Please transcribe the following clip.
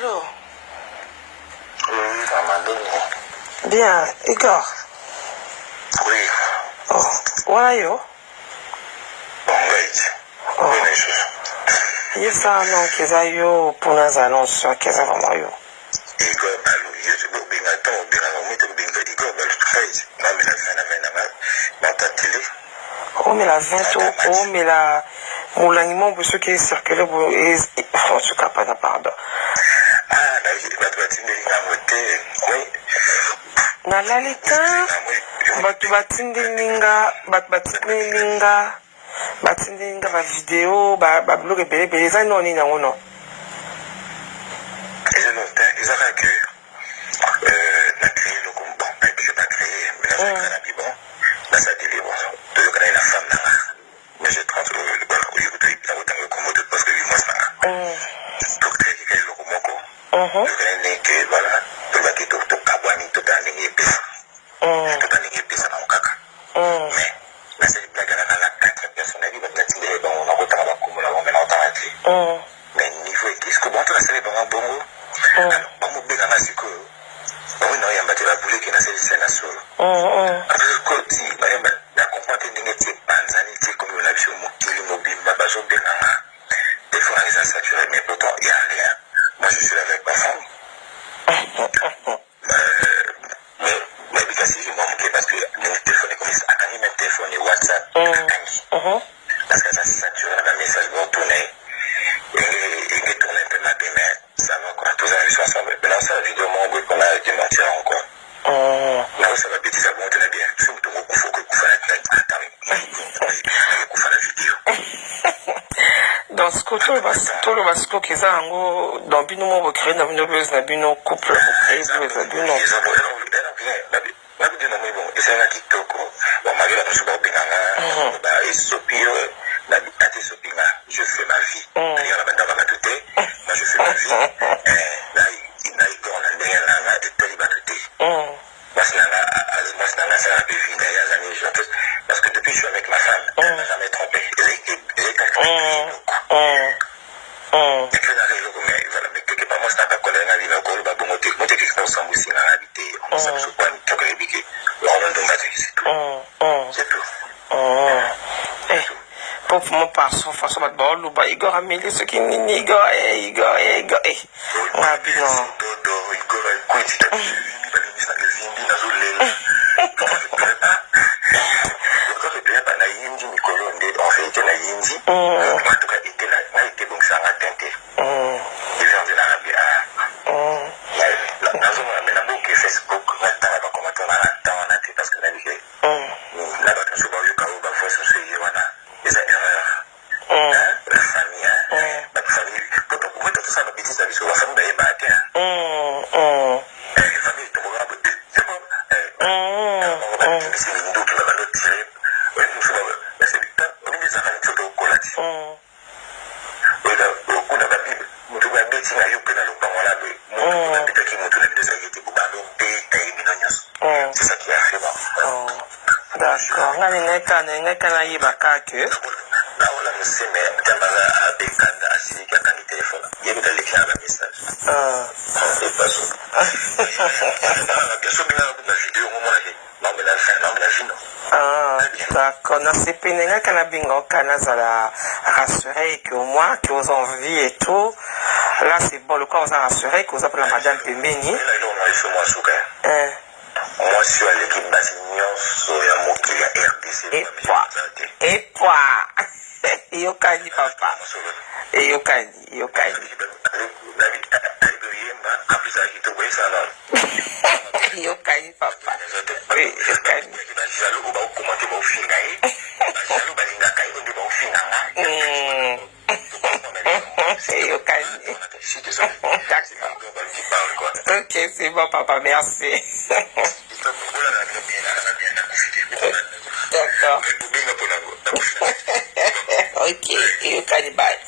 Allô? Oui, maman. Bien, Igor. Oui. Oh, voilà yo. Wait. Oh. Yes. Ça non, qu'ils aient yo pour nous annoncer qu'ils ont vraiment yo. Igor balu yesu bo binga to binga ngomito binga Igor balu treize. Mami la na télé. Oh mais la 20 oh mais la moulangement pour ceux qui circulent pour et en tout cas pas de pardon. Ah, la vie va te battre na moté. Oui. Na lalita. Batu batindinga, batindinga ba vidéo, ba blog ebele za noni na ngono. Ils ont que la créé le combat, et puis je pas créé, mais la créé bon, là ça dit bon, toujours quand la femme là, mais je pense le bal où il y a autant de commodes parce que moi ça. Donc créé le comoko. Je connais que voilà, tout va que tout kabani tout dans les épices. Tout dans les épices dans kaka. Mais là c'est blague à la 4 personnes qui va t'attirer bon on a autant de commodes on met dans ta mais niveau qu'est-ce que bon tu vas savoir bon bon. Alors, on m'a dit que oui, non, il y a un bâtiment boulé qui n'a cessé la seule. Après, quand il y a un comportement de n'était pas un comme on a vu au mobile, ma base au bien, des fois, ils ont saturé, mais pourtant, il n'y a rien. Moi, je suis avec ma femme. Mais si je m'en moque, parce que le téléphone est comme ça, à quand il met le téléphone et WhatsApp, parce que ça s'est saturé, le message va tourner, et tourner un peu ma belle, ça va quoi, tout ça, ils sont ensemble. Mais là, c'est la vidéo, mon qu'on a démenti encore. Là, ça va bêtiser, ça va monter la bien. Je me trouve qu'il faut que vous fassiez la vidéo. Dans ce côté, tout le basco qui est dans bino mo créer dans bino buzz na bino couple créer buzz na bino. C'est un TikTok. Bon, ma vie là, je suis pas bien. Je fais ma vie. Moi, je fais ma vie. Là, il y a Igor, là, parce que depuis que je suis avec ma femme, elle m'a jamais trompé. C'est tout. Pour mon parson, façon de bol, ou Igor a mis ce qui n'est Igor. On a bien. C'est ça qui a fait d'accord. On a une canne y va que. Là, on a laissé, mais à Bécanda, à Silica, quand il téléphone. Il y a des écrits à la message. C'est pas ça. Bien sûr, la vidéo, au moment où on la vie, non. D'accord. Dans ces pays, on a bingo, canazala rassuré que moi, qui aux envies et tout. Là, c'est bon, le corps vous a rassuré que vous appelez la madame Pembeni. Là, on a fait moi, souka. Moi, je suis à l'équipe d'assignement sur la moquille à RDC. Et quoi? Et Yokani, papa. Et Yokani. Yokani, papa. Oui, Yokani. Ok, c'est bon, papa, merci. D'accord. Ok, Yokani, bye.